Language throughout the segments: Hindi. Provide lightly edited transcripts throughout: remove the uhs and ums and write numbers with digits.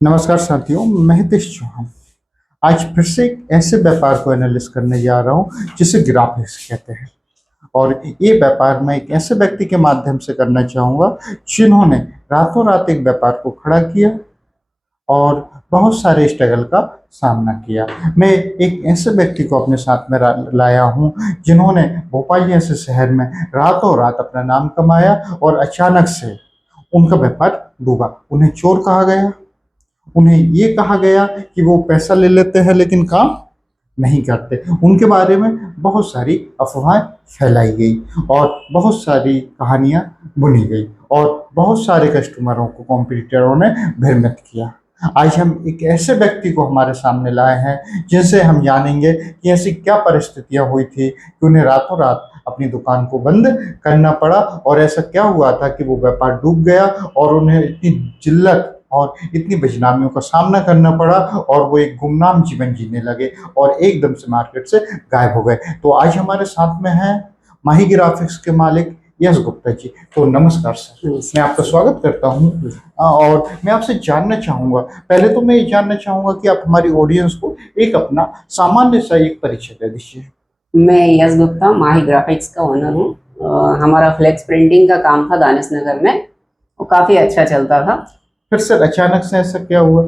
नमस्कार साथियों, मैं हितेश चौहान। आज फिर से एक ऐसे व्यापार को एनालिस करने जा रहा हूँ जिसे ग्राफिक्स कहते हैं। और ये व्यापार मैं एक ऐसे व्यक्ति के माध्यम से करना चाहूँगा जिन्होंने रातों रात एक व्यापार को खड़ा किया और बहुत सारे स्ट्रगल का सामना किया। मैं एक ऐसे व्यक्ति को अपने साथ में लाया हूँ जिन्होंने भोपाल जैसे शहर में रातों रात अपना नाम कमाया और अचानक से उनका व्यापार डूबा। उन्हें चोर कहा गया, उन्हें ये कहा गया कि वो पैसा ले लेते हैं लेकिन काम नहीं करते। उनके बारे में बहुत सारी अफवाहें फैलाई गई और बहुत सारी कहानियां बुनी गई और बहुत सारे कस्टमरों को कॉम्पिटिटरों ने भ्रमित किया। आज हम एक ऐसे व्यक्ति को हमारे सामने लाए हैं जिनसे हम जानेंगे कि ऐसी क्या परिस्थितियां हुई थी कि उन्हें रातों रात अपनी दुकान को बंद करना पड़ा और ऐसा क्या हुआ था कि वो व्यापार डूब गया और उन्हें इतनी जिल्लत और इतनी बदनामियों का सामना करना पड़ा और वो एक गुमनाम जीवन जीने लगे और एकदम से मार्केट से गायब हो गए। तो आज हमारे साथ में हैं माही ग्राफिक्स के मालिक यश गुप्ता जी। तो नमस्कार सर, मैं आपका स्वागत करता हूँ। और मैं आपसे जानना चाहूँगा, पहले तो मैं ये जानना चाहूँगा कि आप हमारी ऑडियंस को एक अपना सामान्य सा एक परिचय दे दीजिए। मैं यश गुप्ता माही ग्राफिक्स का ओनर हूँ। हमारा फ्लेक्स प्रिंटिंग का काम था दानिश नगर में, वो काफ़ी अच्छा चलता था। फिर सर अचानक से ऐसा क्या हुआ?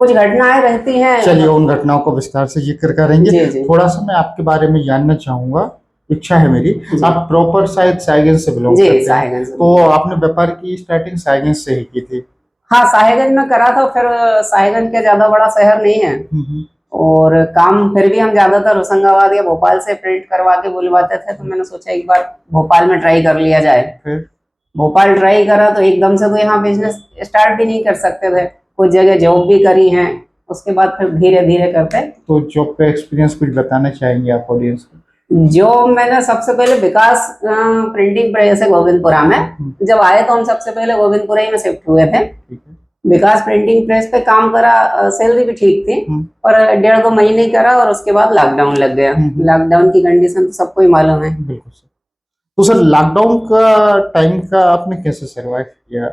कुछ घटनाएं रहती हैं। चलिए उन घटनाओं को विस्तार से जिक्र करेंगे। जी। थोड़ा सा मैं आपके बारे में जानना चाहूंगा, इच्छा है मेरी। आप प्रॉपर शायद साहिगंज से बिलोंग करते हैं। साहिगंज। तो आपने व्यापार की स्टार्टिंग साहिगंज से ही की थी? हाँ, साहिगंज में करा था। फिर साहिगंज के ज्यादा बड़ा शहर नहीं है और काम फिर भी हम ज्यादातर होशंगाबाद या भोपाल से प्रिंट करवा के बुलवाते थे। तो मैंने सोचा एक बार भोपाल में ट्राई कर लिया जाए। फिर भोपाल ट्राई करा तो एकदम से तो यहाँ बिजनेस स्टार्ट भी नहीं कर सकते थे। कुछ जगह जॉब भी करी हैं, उसके बाद फिर धीरे धीरे करते। तो जॉब का एक्सपीरियंस कुछ बताना चाहेंगे आप ऑडियंस को? जो मैंने सबसे पहले विकास प्रिंटिंग प्रेस है गोविंदपुरा में, जब आए तो हम सबसे पहले गोविंदपुरा ही में शिफ्ट हुए थे। विकास प्रिंटिंग प्रेस पे काम करा, सैलरी भी ठीक थी और 1.5-2 महीने करा और उसके बाद लॉकडाउन लग गया। लॉकडाउन की कंडीशन तो सबको ही मालूम है। बिल्कुल सर। तो सर लॉकडाउन का टाइम का आपने कैसे सर्वाइव किया?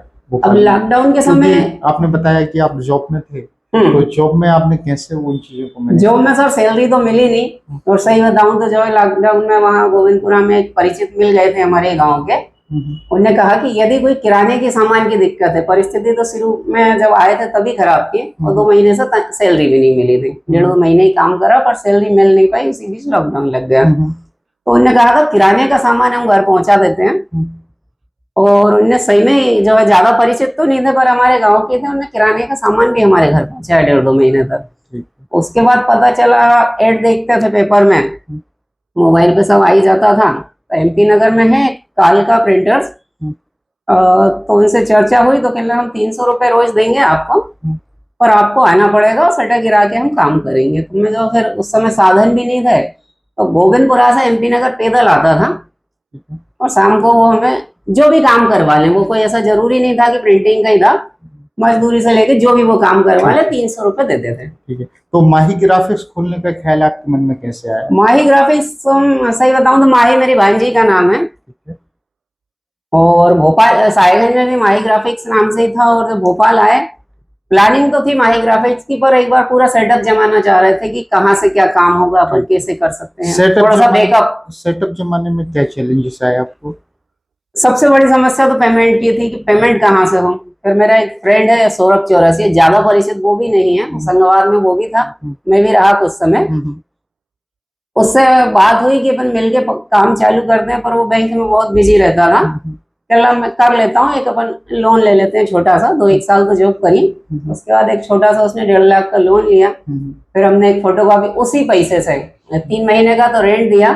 अब लॉकडाउन के समय आपने बताया कि आप जॉब में थे, तो जॉब में आपने कैसे उन चीजों को मैनेज? जॉब में सर सैलरी तो मिली नहीं और सही बताऊं तो जो है लॉकडाउन में वहाँ गोविंदपुरा में एक परिचित मिल गए थे हमारे गांव के। उन्होंने कहा कि यदि कोई किराने के सामान की दिक्कत है, परिस्थिति तो शुरू में जब आए थे तभी खराब थी और 2 महीने से सैलरी भी नहीं मिली थी। 1.5-2 महीने ही काम करा पर सैलरी मिल नहीं पाई, उसी बीच लॉकडाउन लग गया। तो उन्होंने कहा था किराने का सामान हम घर पहुंचा देते हैं और उनने सही में जो है ज्यादा परिचित तो नहीं थे पर हमारे गांव के थे। उन्होंने किराने का सामान भी हमारे घर पहुंचाया 1.5-2 महीने तक। उसके बाद पता चला, एड देखते थे पेपर में, मोबाइल पे सब आ ही जाता था। तो MP नगर में है कालका प्रिंटर्स, तो उनसे चर्चा हुई तो कहने हम 300 रुपए रोज देंगे आपको, पर आपको आना पड़ेगा, सटा गिरा के हम काम करेंगे। तो मैं जो फिर उस समय साधन भी नहीं थे तो गोविंदपुरा से MP नगर पैदल आता था और शाम को वो हमें जो भी काम करवा लें, वो कोई ऐसा जरूरी नहीं था कि प्रिंटिंग का ही था, मजदूरी से लेके जो भी वो काम करवा ले 300 रुपए देते थे। ठीक है। तो माही ग्राफिक्स खोलने का ख्याल आपके मन में कैसे आया? माही ग्राफिक्स सही बताऊं तो माही मेरी भांजी का नाम है और भोपाल साहिगंज में भी माही ग्राफिक्स नाम से ही था। और जब भोपाल आए प्लानिंग तो थी माही ग्राफिक्स की, पर एक बार पूरा सेटअप जमाना चाह रहे थे कि कहाँ से क्या काम होगा, अपन कैसे कर सकते हैं, थोड़ा सा बैकअप। सेटअप जमाने में क्या चैलेंजेस आए आपको? सबसे बड़ी समस्या तो पेमेंट की थी कि पेमेंट कहाँ से हो। फिर मेरा एक फ्रेंड है सौरभ चौरसिया, ज्यादा परिचित वो भी नहीं है, होशंगाबाद में वो भी था, मैं भी रहा कुछ समय। उससे बात हुई कि अपन मिलके काम चालू करते हैं, पर वो बैंक में बहुत बिजी रहता था। चलो मैं कर लेता हूँ, एक अपन लोन ले लेते हैं छोटा सा। 2-1 साल तो जॉब करी, उसके बाद एक छोटा सा उसने 1.5 लाख का लोन लिया। फिर हमने एक फोटोकॉपी उसी पैसे से 3 महीने का तो रेंट दिया,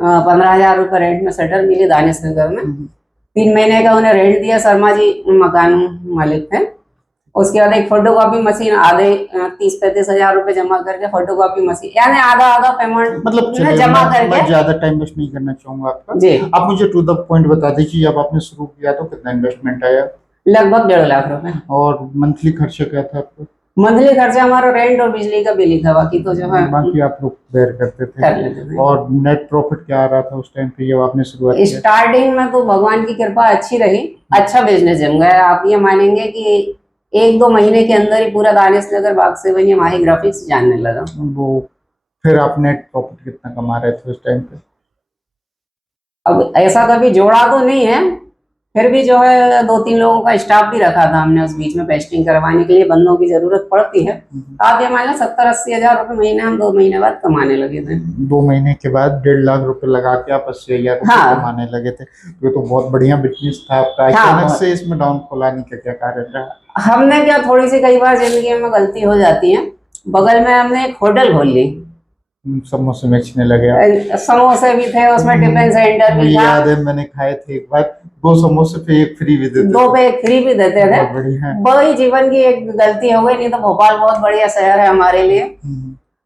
15,000 रुपये रेंट में शटर मिली दानिश नगर में। 3 महीने का उन्हें रेंट दिया, शर्मा जी मकान मालिक थे। उसके बाद एक फोटोकॉपी मशीन आधे 30-35 हजार रुपए जमा करके फोटोकॉपी मशीन, यानी आधा पेमेंट मतलब जमा करके। मैं ज्यादा टाइम वेस्ट नहीं करना चाहूंगा आपका जी। आप मुझे टू द पॉइंट बता दीजिए, जब आपने शुरू किया तो कितना इन्वेस्टमेंट आया? लगभग 1.5 लाख रुपए। और मंथली खर्चा क्या था आपका? मंथली खर्चा हमारा रेंट और बिजली का बिल ही था, बाकी तो जो है बाकी आप लोग बेयर करते थे। और नेट प्रॉफिट क्या आ रहा था उस टाइम पे जब आपने शुरुआत की? स्टार्टिंग में तो भगवान की कृपा अच्छी रही, अच्छा बिजनेस जम गया। आप ये मानेंगे कि एक दो महीने के अंदर ही पूरा दानिश नगर बाग से वही माही ग्राफिक्स जानने लगा। वो फिर आप नेट प्रॉफिट कितना कमा रहे थे उस टाइम पे? अब ऐसा कभी जोड़ा तो नहीं है, फिर भी जो है 2-3 लोगों का स्टाफ भी रखा था हमने उस बीच में, पेस्टिंग करवाने के लिए बंदों की जरूरत पड़ती है। आप ये मान लो 70-80 हजार रुपए महीने हम 2 महीने बाद कमाने लगे थे। 2 महीने के बाद 1.5 लाख रुपए लगा के आप 80,000 रुपए हाँ। कमाने लगे थे। तो ये तो बहुत बढ़िया बिजनेस था आपका। हाँ, अचानक बहुत। से इसमें डाउनफॉल आने का क्या कारण रहा? हमने क्या, थोड़ी सी कई बार जिंदगी में गलती हो जाती है। बगल में हमने एक होटल खोल ली, समोसे बेचने लगे आप? समोसे भी थे उसमें, टिफिन सेंटर मुझे भी था। याद है मैंने खाए थे एक बार, 2 समोसे पे 1 फ्री भी देते 2 थे। पे 1 फ्री भी देते थे। बहुत बढ़िया। वही जीवन की एक गलती हो गई, नहीं तो भोपाल बहुत बढ़िया शहर है हमारे लिए।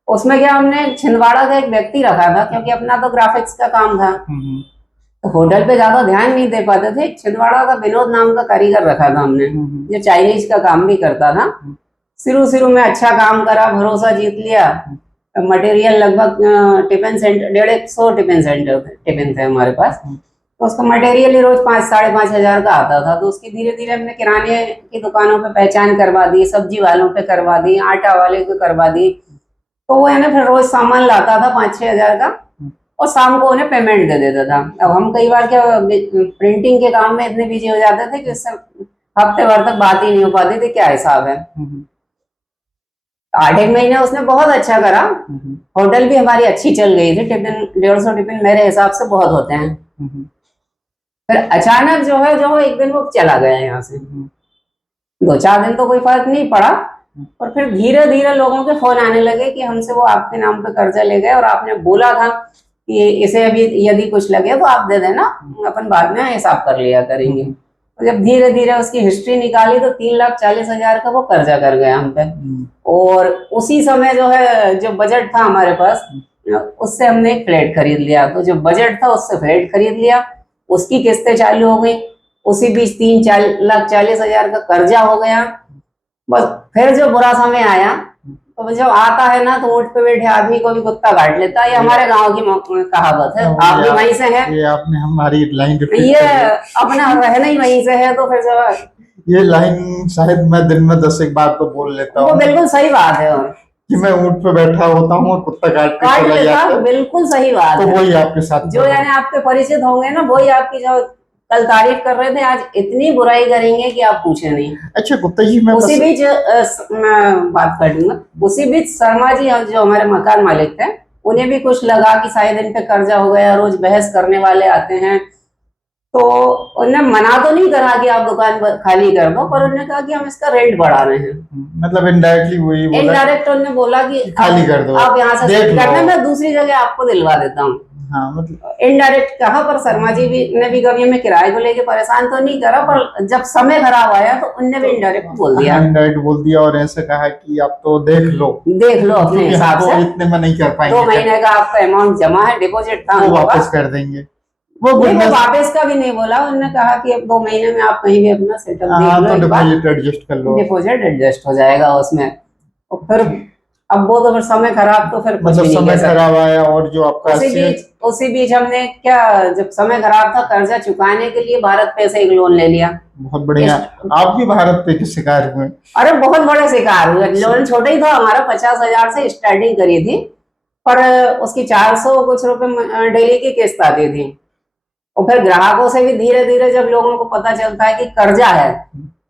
उसमें क्या, हमने छिंदवाड़ा का एक व्यक्ति रखा था, क्योंकि अपना तो ग्राफिक्स का काम था, तो होटल पे ज्यादा ध्यान नहीं दे पाते थे। छिंदवाड़ा का विनोद नाम का कारीगर रखा था हमने, जो चाइनीज का काम भी करता था। शुरू शुरू में अच्छा काम करा, भरोसा जीत लिया। मटेरियल लगभग टिफिन सेंटर 150 टिफिन थे हमारे पास, तो उसका मटेरियल ही रोज 5-5.5 हजार का आता था। तो उसकी धीरे धीरे हमने किराने की दुकानों पे पहचान करवा दी, सब्जी वालों पे करवा दी, आटा वाले को करवा दी। तो वो है ना, फिर रोज सामान लाता था 5-6 हजार का, और शाम को उन्हें पेमेंट दे देता था। अब हम कई बार क्या, प्रिंटिंग के काम में इतने बिजी हो जाते थे कि उससे हफ्ते भर तक बात ही नहीं हो पाती थी क्या हिसाब है। 8-1 महीने उसने बहुत अच्छा करा। होटल भी हमारी अच्छी चल गई थी। टिफिन 150 टिफिन मेरे हिसाब से बहुत होते हैं। फिर अचानक जो है एक दिन वो चला गया यहाँ से। 2-4 दिन तो कोई फर्क नहीं पड़ा, और फिर धीरे धीरे लोगों के फोन आने लगे कि हमसे वो आपके नाम पे कर्जा ले गए, और आपने बोला था कि इसे अभी यदि कुछ लगे तो आप दे देना, अपन बाद में हिसाब कर लिया करेंगे। तो जब धीरे धीरे उसकी हिस्ट्री निकाली तो 3,40,000 का वो कर्जा कर गया हम पे। और उसी समय जो है, जो बजट था हमारे पास, उससे हमने एक फ्लैट खरीद लिया। तो जो बजट था उससे फ्लैट खरीद लिया, उसकी किस्तें चालू हो गई। उसी बीच 3,40,000 का कर्जा हो गया। बस फिर जो बुरा समय आया, तो जब आता है ना, तो ऊंट पे बैठे आदमी को भी कुत्ता काट लेता है। ये हमारे गांव की कहावत है। आप भी वहीं से हैं। ये आपने हमारी लाइन ये अपना रहना ही वहीं से है, तो फिर जब ये लाइन शायद मैं दिन में 10 एक बार तो बोल लेता वो हूँ बिल्कुल सही बात है। और कि मैं ऊंट पे बैठा होता हूँ और कुत्ता काट के चला जाता है। बिल्कुल सही बात तो है। वही आपके साथ जो यानी आपके परिचित होंगे ना, वही आपकी जो कल तारीफ कर रहे थे, आज इतनी बुराई करेंगे कि आप पूछे नहीं। अच्छा गुप्ता जी, मैं उसी बीच मैं बात कर दूंगा। उसी बीच शर्मा जी जो हमारे मकान मालिक थे, उन्हें भी कुछ लगा कि शायद इन पे कर्जा हो गया, रोज बहस करने वाले आते हैं। तो उन्हें मना तो नहीं करा कि आप दुकान खाली कर दो, पर उन्होंने कहा कि हम इसका रेंट बढ़ा रहे हैं। मतलब इनडायरेक्टली वही बोला, इनडायरेक्ट उन्होंने बोला कि खाली कर दो, आप यहाँ से देख करना, लो। मैं दूसरी जगह आपको दिलवा देता हूँ। हाँ, मतलब इनडायरेक्ट कहा। पर शर्मा जी ने भी कभी हमें किराए को लेके परेशान तो नहीं करा, पर जब समय खराब आया तो उनने भी इनडायरेक्ट बोल दिया। इनडायरेक्ट बोल दिया और ऐसे कहा कि आप तो देख लो अपने हिसाब से। इतने में नहीं कर पाएंगे। 2 महीने का आपका अमाउंट जमा है, डिपॉजिट था, वो वापस कर देंगे। वो वापस का भी नहीं बोला। उन्होंने कहा कि अब 2 महीने में आप कहीं भी अपना सेटअप देख लो, तो डिपॉजिट एडजस्ट कर लो, डिपॉजिट एडजस्ट हो जाएगा उसमें। और फिर अब वो तो फिर समय खराब, तो फिर मतलब समय खराब आया। और जो आपका उसी बीच हमने क्या, जब समय खराब था, कर्जा चुकाने के लिए भारत पे से एक लोन ले लिया। बहुत बढ़िया। आप भी भारत पे के शिकार हुए? अरे बहुत बड़े शिकार हुए। लोन छोटा ही था हमारा, 50,000 से स्टार्टिंग करी थी, पर उसकी 400 कुछ रुपए डेली की किस्त आती थी। और फिर ग्राहकों से भी धीरे धीरे जब लोगों को पता चलता है कि कर्जा है,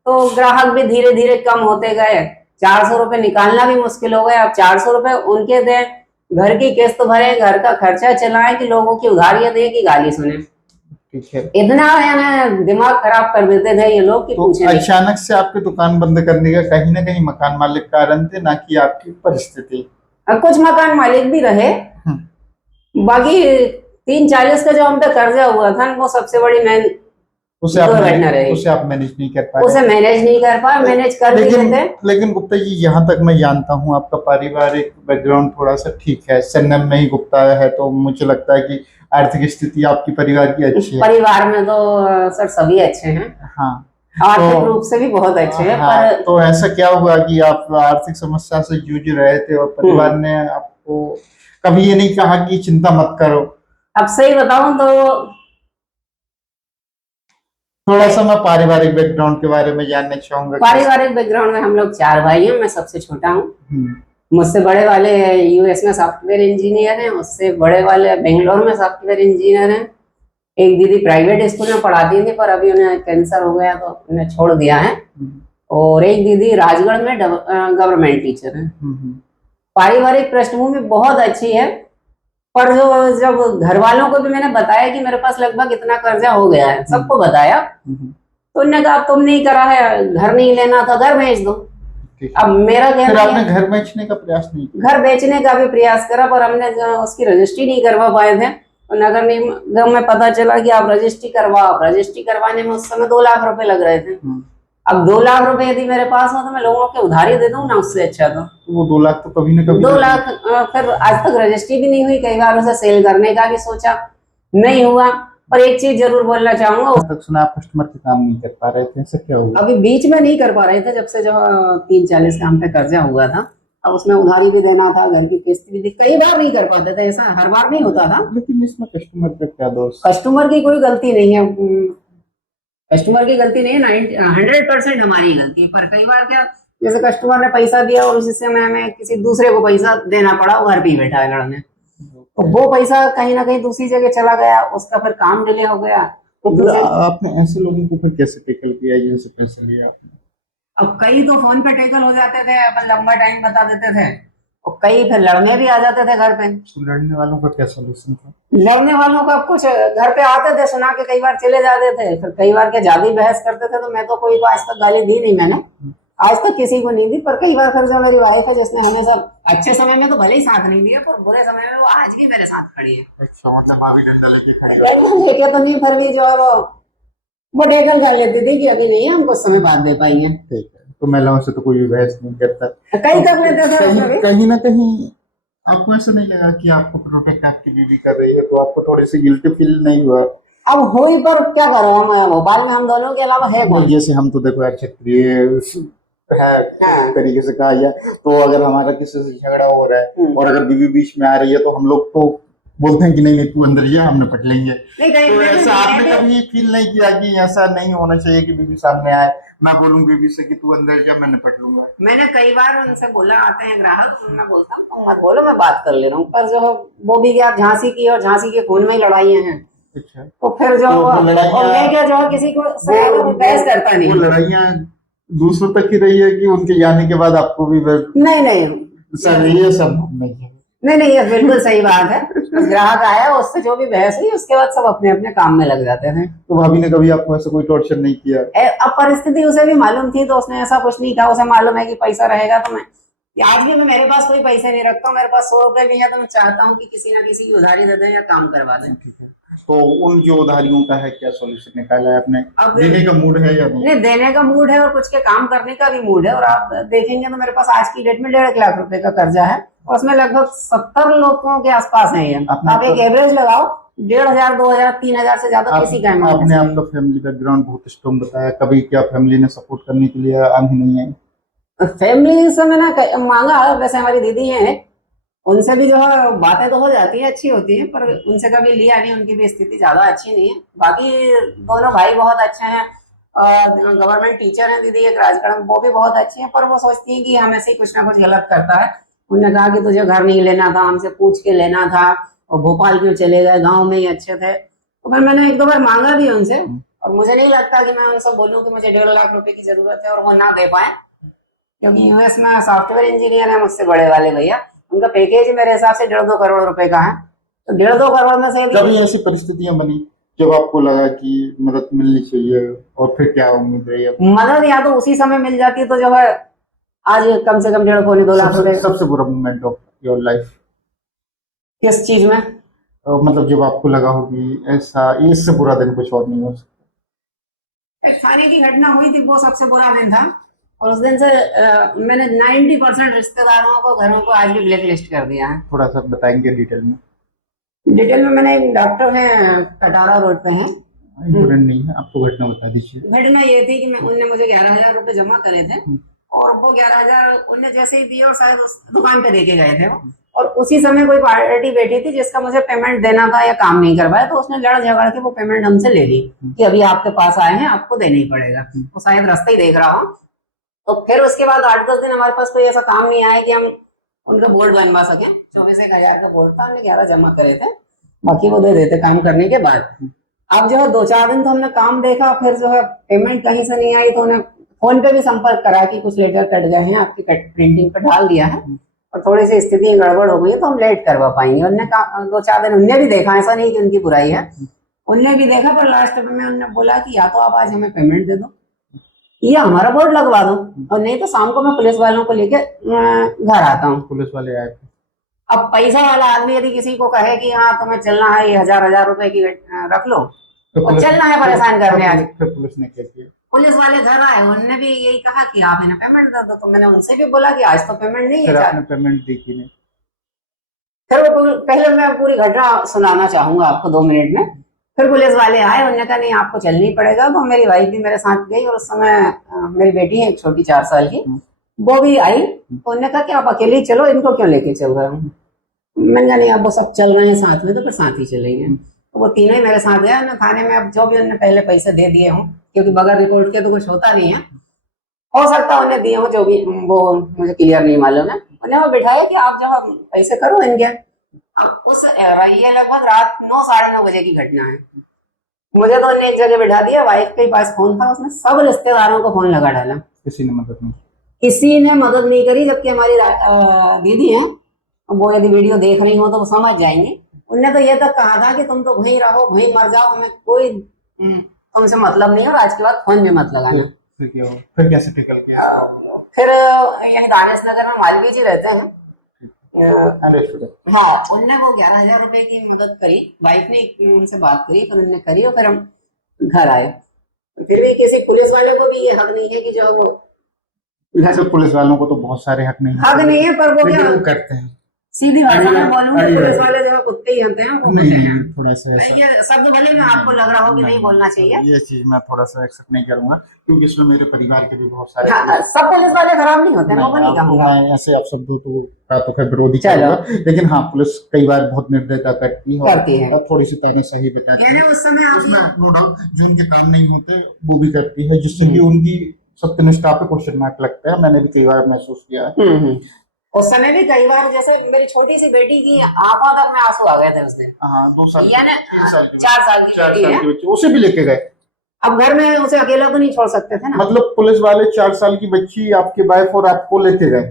तो ग्राहक भी धीरे धीरे कम होते गए। 400 रुपए निकालना भी मुश्किल हो गया। अब 400 रुपए उनके दें, घर की किस्त भरे, घर का खर्चा चलाए, कि लोगों की उधारियां दें कि गाली सुने। ठीक है। इतना यानी दिमाग खराब कर देते थे ये लोग कि तो अचानक से आपकी दुकान बंद करने का कहीं ना कहीं मकान मालिक कारण थे, ना कि आपकी परिस्थिति? कुछ मकान मालिक भी रहे, बाकी 3,40 का जो हम पे कर्जा हुआ था, वो सबसे बड़ी मेन उसे आप मैनेज नहीं कर पाए। उसे मैनेज नहीं कर पाए, मैनेज कर भी लेते। लेकिन गुप्ता जी, यहाँ तक मैं जानता हूँ आपका पारिवारिक बैकग्राउंड थोड़ा सा ठीक है। सरनेम में ही गुप्ता है, तो मुझे लगता है कि आर्थिक स्थिति आपकी परिवार की अच्छी है। परिवार में तो सर सभी अच्छे हैं। हाँ, आर्थिक रूप से भी बहुत अच्छे हैं। हाँ, पर तो ऐसा क्या हुआ कि आप आर्थिक समस्या से जूझ रहे थे और परिवार ने आपको कभी ये नहीं कहा कि चिंता मत करो? अब सही बताऊं तो थोड़ा सा मैं पारिवारिक बैकग्राउंड के बारे में जानना चाहूंगा। पारिवारिक बैकग्राउंड में हम लोग 4 भाई हैं, मैं सबसे छोटा हूँ। हम्म, मुझसे बड़े वाले यूएस में सॉफ्टवेयर इंजीनियर हैं, उससे बड़े वाले बेंगलोर में सॉफ्टवेयर इंजीनियर हैं। एक दीदी प्राइवेट स्कूल में पढ़ाती थी पर अभी उन्हें कैंसर हो गया तो उन्हें छोड़ दिया है। और एक दीदी राजगढ़ में गवर्नमेंट टीचर है। पारिवारिक पृष्ठभूमि बहुत अच्छी है, पर जो जब घर वालों को भी मैंने बताया कि मेरे पास लगभग इतना कर्जा हो गया है, सबको बताया, तो उन्होंने कहा अब तुमने ही करा है, घर नहीं लेना था घर बेच दो। अब मेरा फिर कहना आपने है घर बेचने का प्रयास नहीं किया? घर बेचने का भी प्रयास करा पर हमने उसकी रजिस्ट्री नहीं करवा पाए थे। और नगर निगम में पता चला कि आप रजिस्ट्री करवाओ। आप रजिस्ट्री करवाने में उस समय 2 लाख रुपए लग रहे थे। अब 2 लाख रुपए यदि मेरे पास हो तो मैं लोगों के उधारी दे दूं ना, उससे अच्छा तो वो 2 लाख तो कभी ना कभी 2 लाख फिर आज तक रजिस्ट्री भी नहीं हुई। कई बार उसे सेल करने का भी सोचा, नहीं हुआ। पर एक चीज जरूर बोलना चाहूंगा, आज तक सुना आप कस्टमर के काम नहीं कर पा रहे थे, ऐसा क्या हुआ? अभी बीच में नहीं कर पा रहे थे जब से जो 30-40 काम पे कर्जा हुआ था। अब उसमें उधारी भी देना था, घर की किस्त भी दी, कई बार नहीं कर पाते थे, ऐसा हर बार नहीं होता था। लेकिन इसमें कस्टमर का क्या दोष? कस्टमर की कोई गलती नहीं है, कस्टमर की गलती नहीं है, 100% हमारी गलती है। पर कई बार क्या, जैसे कस्टमर ने पैसा दिया और उसी समय हमें किसी दूसरे को पैसा देना पड़ा, वो घर पे ही बैठा है लड़ने, तो वो पैसा कहीं ना कहीं दूसरी जगह चला गया, उसका फिर काम डिले हो गया। तो फिर आपने ऐसे लोगों को फिर कैसे टैकल किया जिनसे पैसे लिया आपने? अब कई तो फोन पे टैकल हो जाते थे, अपन लंबा टाइम बता देते थे, और कई फिर लड़ने भी आ जाते थे घर पे। तो लड़ने वालों का क्या सोल्यूशन था? लड़ने वालों का कुछ घर पे आते थे, सुना के कई बार चले जाते थे, फिर कई बार के ज्यादा बहस करते थे। तो मैं तो कोई को आज तक गाली दी नहीं, मैंने आज तक किसी को नहीं दी। पर कई बार फिर जो मेरी वाइफ है, जिसने हमेशा अच्छे समय में तो भले ही साथ नहीं दिया, पर बुरे समय में वो आज भी मेरे साथ खड़ी है। अच्छा, मतलब भाभी डंडा लेके खड़ी है। लेके तो नहीं, फिर भी जो है वो टैकल कर लेती थी कि अभी नहीं है, हम कुछ समय बाद दे पाएंगे। ठीक है, तो महिलाओं से तो कोई भी बहस नहीं करता। कई कर लेते थे उसमें भी। कहीं ना कहीं आपको ऐसा नहीं लगा कि आपको प्रोटेक्ट आपकी बीवी कर रही है, तो आपको थोड़ी सी गिल्टी फील नहीं हुआ? अब हुई, पर क्या करें, हम भोपाल में हम दोनों के अलावा है कौन? जैसे हम तो देखो यार क्षत्रिय है, हाँ। एक तरीके से कहा जाए तो अगर हमारा किसी से झगड़ा हो रहा है और अगर बीवी बीच में आ रही है, तो हम लोग तो बोलते हैं कि नहीं नहीं तू अंदर जा, हम निपट लेंगे। तो ऐसा आपने कभी फील नहीं किया कि ऐसा नहीं होना चाहिए कि बीवी सामने आए, मैं बोलूं बीवी से कि तू अंदर जा, मैं निपट लूंगा? मैंने कई बार उनसे बोला, आते हैं ग्राहक, मैं बोलता हूँ तुम मत बोलो, मैं बात कर ले रहा हूँ। पर जो वो भी क्या, झांसी की और झांसी के खून में ही लड़ाइयाँ हैं। अच्छा, तो फिर जो तो लड़ाइयाँ- और मैं क्या जो किसी को बहस करता नहीं। वो लड़ाइयाँ दूसरों तक ही रही है कि उनके जाने के बाद आपको भी नहीं नहीं सर ये सब नहीं है? नहीं, ये बिल्कुल सही बात है। बस ग्राहक आया, उससे जो भी बहस हुई, उसके बाद सब अपने अपने काम में लग जाते थे। तो भाभी ने कभी आपको ऐसा कोई टॉर्चर नहीं किया? अब परिस्थिति उसे भी मालूम थी, तो उसने ऐसा कुछ नहीं कहा। उसे मालूम है कि पैसा रहेगा तो मैं, आज भी मैं, मेरे पास कोई पैसे नहीं रखता हूँ, मेरे पास 100 रुपए भी है, तो मैं चाहता हूँ कि किसी ना किसी की उधारी दे दें या काम करवा दें। तो उन जो उधारियों का है क्या सॉल्यूशन निकाला है आपने? अब देने का मूड है या नहीं? नहीं, देने का मूड है और कुछ के काम करने का भी मूड है। और आप देखेंगे तो मेरे पास आज की डेट में 1.5 लाख रुपए का कर्जा है, और उसमें लगभग 70 लोगों के आसपास है ये। आप एक एवरेज लगाओ, 1,500, 2,000, 3,000 से ज्यादा किसी का नहीं। आपने आपका फैमिली बैकग्राउंड बहुत स्ट्रॉन्ग बताया, कभी क्या फैमिली ने सपोर्ट करने के लिए आगे नहीं आई? फैमिली से मैंने मांगा, वैसे हमारी दीदी हैं, उनसे भी जो है बातें तो हो जाती है, अच्छी होती है, पर उनसे कभी लिया नहीं, उनकी भी स्थिति ज्यादा अच्छी नहीं है। बाकी दोनों भाई बहुत अच्छे हैं, गवर्नमेंट टीचर हैं दीदी एक राजगढ़ में, वो भी बहुत अच्छी हैं, पर वो सोचती हैं कि हम ऐसे ही कुछ ना कुछ गलत करता है। उन्होंने कहा कि तुझे घर नहीं लेना था, हमसे पूछ के लेना था, और भोपाल क्यों चले गए, गाँव में ही अच्छे थे। तो फिर मैंने 1-2 बार मांगा भी उनसे, और मुझे नहीं लगता कि मैं उनसे बोलूँ कि मुझे 1.5 लाख रुपए की जरूरत है और वो ना दे पाए, क्योंकि यूएस में सॉफ्टवेयर इंजीनियर है मुझसे बड़े वाले भैया, उनका पैकेज मेरे हिसाब से 1.5-2 करोड़ रुपए का है। तो 1.5-2 करोड़ में से कभी ऐसी परिस्थितियां बनी जब आपको लगा कि मदद मिलनी चाहिए, और फिर क्या उम्मीद रही है? मदद या तो उसी समय मिल जाती है, तो जो है आज कम से कम 1.5-2 लाख रुपए। सबसे बुरा मोमेंट ऑफ योर लाइफ किस चीज में? मतलब जब आपको लगा हो कि ऐसा इससे बुरा दिन कुछ और नहीं हो सकता? थाने की घटना हुई थी, वो सबसे बुरा दिन था, और उस दिन से मैंने 90% रिश्तेदारों को, घरों को आज भी ब्लैक लिस्ट कर दिया है। थोड़ा सा बताएंगे डिटेल में? डिटेल में मैंने, एक डॉक्टर है कटारा रोड पे है, इम्पोर्टेंट नहीं है, आपको घटना बता दीजिए। घटना ये थी कि उनने मुझे 11,000 रुपए जमा करे थे, और वो 11,000 उन्हें जैसे ही दिए और शायद उस दुकान पे देके गए थे वो, और उसी समय कोई पार्टी बैठी थी जिसका मुझे पेमेंट देना था या काम नहीं करवाया, तो उसने लड़ झगड़ के वो पेमेंट हमसे ले ली कि अभी आपके पास आए हैं, आपको देना ही पड़ेगा। वो शायद रास्ता ही देख रहा हो। तो फिर उसके बाद 8-10 दिन हमारे पास कोई ऐसा काम नहीं आया कि हम उनका बोर्ड बनवा सके। 24,000 का बोर्ड था, हमने 11 जमा करे थे, बाकी वो दे देते काम करने के बाद। अब जो है 2-4 दिन तो हमने काम देखा, फिर जो है पेमेंट कहीं से नहीं आई, तो उन्हें फोन पे भी संपर्क करा कि कुछ लेटर कट गए हैं, आपकी प्रिंटिंग पे डाल दिया है और थोड़ी सी स्थिति गड़बड़ हो गई है, तो हम लेट करवा पाएंगे। उनने कहा 2-4 दिन उनने भी देखा, ऐसा नहीं कि उनकी बुराई है, उनने भी देखा, पर लास्ट में उन्होंने बोला कि या तो आप आज हमें पेमेंट दे दो या हमारा बोर्ड लगवा दो, और नहीं तो शाम को मैं पुलिस वालों को लेके घर आता हूँ। पुलिस वाले आए थे। अब पैसा वाला आदमी यदि किसी को कहे कि हाँ तुम्हें चलना है, ये 1000 रुपए की रख लो और चलना है परेशान करने आज, फिर पुलिस ने क्या किया? पुलिस वाले घर आए, उन्होंने भी यही कहा कि आप इन्हें पेमेंट दे दो। तो मैंने उनसे भी बोला कि आज तो पेमेंट नहीं फिर है। आपने पेमेंट दी कि नहीं? फिर वो पहले मैं पूरी घटना सुनाना चाहूंगा आपको 2 मिनट में। फिर पुलिस वाले आए, उन्होंने कहा नहीं आपको चलना ही पड़ेगा। तो मेरी वाइफ भी मेरे साथ गई, और उस समय मेरी बेटी है छोटी 4 साल की, वो भी आई। तो उन्होंने कहा कि आप अकेले ही चलो, इनको क्यों लेके चल रहे हो? मैंने कहा नहीं, अब वो सब चल रहे हैं साथ में, तो फिर साथ ही चलेंगे। तो वो तीनों ही मेरे साथ गए। उन्हें थाने में अब जो भी उन्होंने पहले पैसे दे दिए हों, क्योंकि बगैर रिपोर्ट के तो कुछ होता नहीं है, हो सकता उन्हें दिए हो, जो भी, वो मुझे क्लियर नहीं मालूम है। उन्हें वो बिठाया कि आप जो पैसे करो इनके। ये लगभग रात 9-9:30 बजे की घटना है। मुझे तो उन्हें एक जगह बिठा दिया, वाइफ के पास फोन था, उसने सब रिश्तेदारों को फोन लगा डाला, किसी ने मदद नहीं? किसी ने मदद नहीं करी। जबकि हमारी दीदी है, वो यदि वीडियो देख रही हो तो वो समझ जाएंगे। उनने तो ये तक कहा था कि तुम तो वहीं रहो, वहीं मर जाओ, हमें कोई तुमसे मतलब नहीं है, और आज के बाद फोन में मत लगाना। फिर क्या हुआ? फिर कैसे निकल गया? फिर यही दानिश नगर में मालवीय जी रहते हैं। हाँ, उनने वो 11,000 रुपए की मदद करी, वाइफ ने उनसे बात करी, फिर उनने करी, और फिर हम घर आए। फिर भी किसी पुलिस वाले को भी ये हक नहीं है कि जो वो वैसे पुलिस वालों को तो बहुत सारे हक नहीं है, हक नहीं है, पर वो क्या करते हैं। सीधी भाषा में बोलूं तो पुलिस वाले जो कुत्ते ही होते हैं, वो नहीं, कुत्ते हैं। थोड़ा सा ऐसा ये शब्द भले में आपको लग रहा हो कि नहीं बोलना चाहिए, ये चीज मैं थोड़ा सा एक्सेप्ट नहीं करूंगा, क्योंकि इसमें मेरे परिवार के भी बहुत सारे हाँ, सब पुलिस वाले खराब नहीं होते, मैं वो नहीं कहूंगा। मैं ऐसे आप शब्दों तो फिर विरोधी करूंगा, लेकिन हाँ, पुलिस कई बार बहुत निर्दयता करती है और थोड़ी सी तानाशाही बताती है। उस समय उसमें नो डाउट जो उनके काम नहीं होते वो भी करती है, जिससे कि उनकी सत्यनिष्ठा पे क्वेश्चन मार्क लगता है। मैंने भी कई बार महसूस किया है। उस समय भी कई बार, जैसे मेरी छोटी सी बेटी की आंखों तक में आंसू आ गए थे उस दिन। हाँ, 2 साल, 4 साल की बेटी है, उसे भी लेके गए। अब घर में उसे अकेला तो नहीं छोड़ सकते थे ना। मतलब पुलिस वाले 4 साल की बच्ची, आपके वाइफ और आपको लेके गए?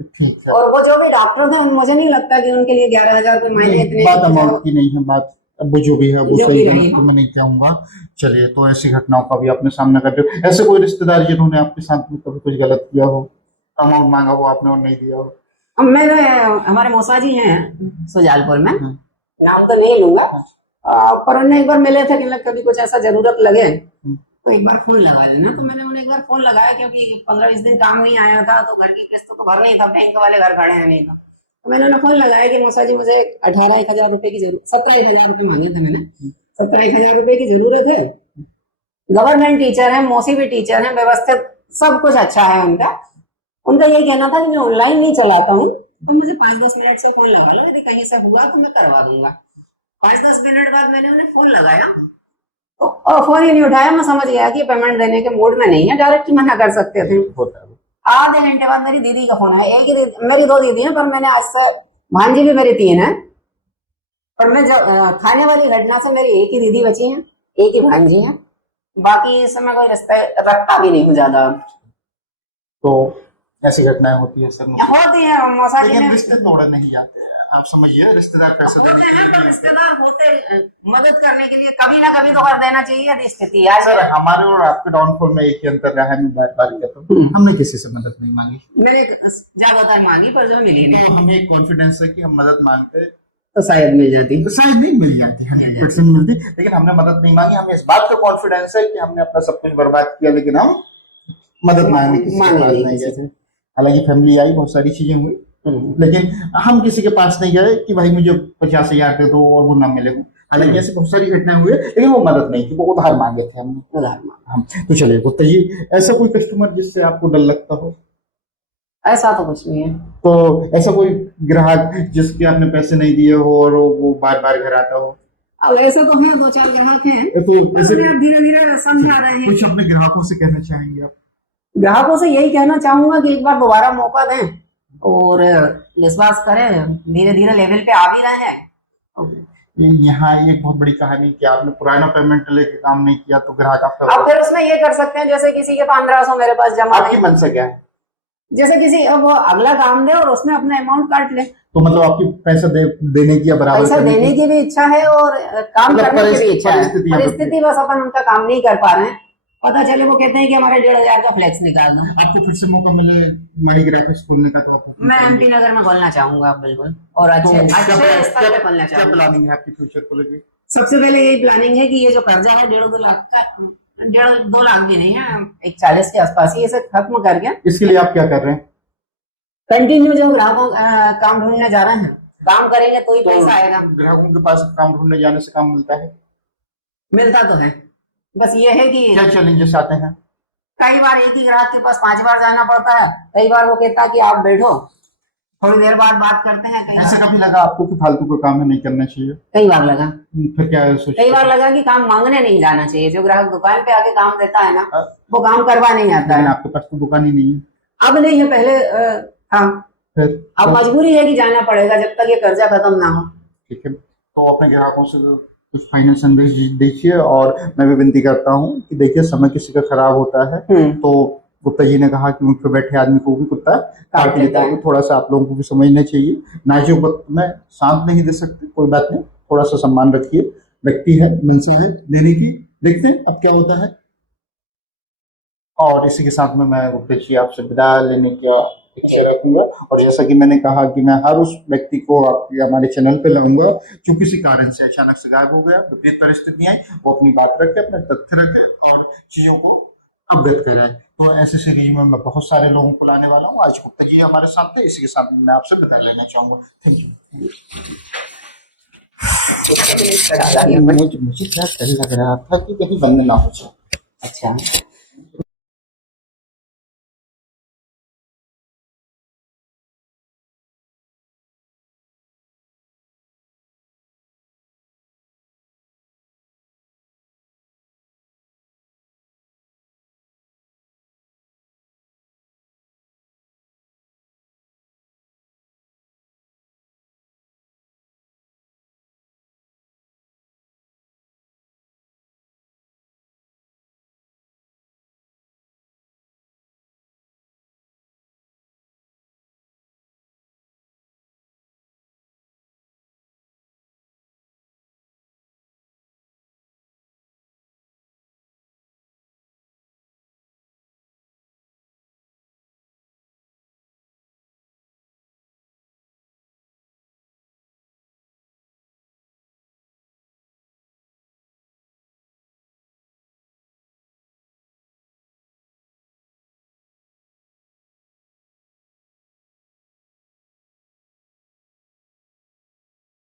ठीक है। और वो जो भी डॉक्टर थे, मुझे नहीं लगता कि उनके लिए 11,000 रुपए महीने इतने, बात अमाउंट की नहीं है, बात अब वो जो भी है वो जो सही भी है, रही तो मैं नहीं कहूंगा। चलिए, तो ऐसी घटनाओं का भी आपने सामना करते हो? ऐसे कोई रिश्तेदार जिन्होंने आपके साथ में कभी कुछ गलत किया हो, अमाउंट मांगा हो आपने और नहीं दिया हो? अब मेरे हमारे मौसा जी हैं सुजालपुर में, नाम तो नहीं लूंगा, पर उन्हें एक बार मिले थे कि कभी कुछ ऐसा जरूरत लगे तो एक बार फोन लगा लेना। तो मैंने उन्हें एक बार फोन लगाया, क्योंकि 15-20 दिन काम नहीं आया था, तो घर की किस्त तो भर नहीं था, बैंक वाले घर खड़े हैं नहीं। तो मैंने उन्हें फोन लगाया कि मौसा जी मुझे 18,000 रुपए की जरूरत, 17,000 रुपए मांगे थे मैंने, 17,000 रुपए की जरूरत है। गवर्नमेंट टीचर है, मौसी भी टीचर है, व्यवस्थित सब कुछ अच्छा है उनका यही कहना था कि मैं ऑनलाइन नहीं चलाता हूँ, तो मुझे 5-10 मिनट से फोन लगा लो, यदि कहीं से हुआ तो मैं करवा दूंगा। 5-10 मिनट बाद मैंने उन्हें फोन लगाया, तो फोन ही नहीं उठाया। मैं समझ गया कि पेमेंट देने के मूड में नहीं है, डायरेक्ट मना कर सकते थे। आधे घंटे बाद मेरी दीदी का फोन आया। मेरी 2 दीदी हैं, पर मैंने आज से, भांजी भी मेरी 3 है, पर मैं खाने वाली घटना से मेरी एक ही दीदी बची है, एक ही भांजी है, बाकी इस समय कोई रिश्ता रखता भी नहीं हूँ ज्यादा। तो ऐसी घटनाएं होती है सर, होती है मौसा जी, लेकिन रिश्ते तोड़े नहीं जाते, आप समझिए। रिश्तेदार पैसे देने के लिए, रिश्तेदार होते मदद करने के लिए कभी ना कभी तो कर देना चाहिए यदि स्थिति है। सर, हमारे और आपके डाउनफॉल में एक ही अंतर रहा है, मैं बार-बार कहता हूं, हमने किसी से मदद नहीं मांगी। मैंने ज्यादातर मांगी, पर जो मिली नहीं। तो हमें एक कॉन्फिडेंस है कि हम मदद मांगते तो शायद मिल जाती, शायद नहीं मिल जाती, 100% मिलती, लेकिन हमने मदद नहीं मांगी। हमें इस बात का कॉन्फिडेंस है कि हमने अपना सब कुछ बर्बाद किया, लेकिन हम मदद मांगने किसी के पास नहीं गए। हालांकि फैमिली आई, बहुत सारी चीजें हुई, लेकिन हम किसी के पास नहीं गए कि भाई मुझे 50,000 दे दो और वो ना मिले। हालांकि ऐसी बहुत सारी घटनाएं हुई, लेकिन वो मदद नहीं थी, वो उधार मांगे थे हमने, उधार मांगा हम। तो चलिए गुप्ता जी, ऐसा कोई कस्टमर जिससे आपको डर लगता हो? ऐसा तो कुछ नहीं है। तो ऐसा कोई ग्राहक जिसके आपने पैसे नहीं दिए हो और वो बार बार घर आता हो? अब ऐसे तो हैं, दो चार ग्राहक हैं, तो ऐसे उन्हें धीरे धीरे समझा रहे हैं। कुछ अपने ग्राहकों से कहना चाहेंगे आप? ग्राहकों से यही कहना चाहूंगा कि एक बार दोबारा मौका दें और विश्वास करें, धीरे धीरे लेवल पे आ भी रहे हैं। यहाँ एक बहुत बड़ी कहानी कि आपने पुराना पेमेंट लेके काम नहीं किया तो ग्राहक आपका अब फिर उसमें ये कर सकते हैं, जैसे किसी के 1500 मेरे पास जमा आपकी है, मनसा क्या है? जैसे किसी अब वो अगला काम दे और उसमें अपना अमाउंट काट ले। तो मतलब आपकी पैसा देने की या बराबर पैसा करने देने की भी इच्छा है और काम मतलब करने की भी इच्छा है। परिस्थितियां परिस्थिति बस अपन उनका काम नहीं कर पा रहे हैं। पता चले वो कहते हैं कि हमारे 1500 का फ्लेक्स निकाल दो। आपको फिर से मौका मिले मणि ग्राफिक्स खोलने का तो आप मैं एमपी नगर में खोलना चाहूंगा बिल्कुल, और अच्छे अच्छे स्तर पे खोलना क्या चाहूंगा। प्लानिंग है आपकी फ्यूचर को लेके? सबसे पहले यही प्लानिंग है कि ये जो कर्जा है 1.5-2 लाख का, 1.5-2 लाख भी नहीं है, 140 के आसपास ही, इसे खत्म करके इसके लिए आप क्या कर रहे हैं? कंटिन्यू जो ग्राहकों काम ढूंढने जा रहे हैं, काम करेंगे तो ही पैसा आएगा। ग्राहकों के पास काम ढूंढने जाने से काम मिलता है? मिलता तो है, बस ये है कि क्या चैलेंजेस आते हैं? कई बार एक ही ग्राहक के पास 5 बार जाना पड़ता है। कई बार वो कहता है कि आप बैठो, थोड़ी देर बाद बात करते हैं। ऐसा कभी लगा आपको कि फालतू का काम है, नहीं करना चाहिए? कई बार लगा, फिर क्या सोचते कई बार लगा कि काम मांगने नहीं जाना चाहिए। जो ग्राहक दुकान पे आके काम देता है ना, वो काम करवा नहीं आता लेकिन है। आपके पास तो दुकान ही नहीं है। अब नहीं है, पहले हाँ। फिर अब मजबूरी है कि जाना पड़ेगा जब तक ये कर्जा खत्म ना हो। ठीक है, तो अपने ग्राहकों से कुछ फाइनल संदेश दीजिए। और मैं भी विनती करता हूँ कि देखिए, समय किसी का खराब होता है तो गुप्ता जी ने कहा कि मुझ पे बैठे आदमी को भी कुत्ता काट लेता है, तो थोड़ा सा आप लोगों को भी समझना चाहिए। नाजुक वक्त में शांत नहीं दे सकते, कोई बात नहीं, थोड़ा सा सम्मान रखिए। व्यक्ति है, मनसा है देने की, देखते हैं अब क्या होता है। और इसी के साथ में मैं गुप्ता जी आपसे विदा लेने का इच्छा रखूंगा। और जैसा कि मैंने कहा कि मैं हर उस व्यक्ति को आपके हमारे चैनल पे लाऊंगा जो किसी कारण से अचानक से गायब हो गया, विपरीत परिस्थितियां आई, वो अपनी बात रखे, अपने तथ्य रखे और चीजों को अवगत करें। तो ऐसे सीरीज में मैं बहुत सारे लोगों को लाने वाला हूँ। आज गुप्ता जी हमारे साथ थे, इसी के साथ मैं आपसे विदा लेना चाहूंगा। Thank you. मुझे क्या डर लग रहा था कि कहीं बंद ना हो जाए। अच्छा।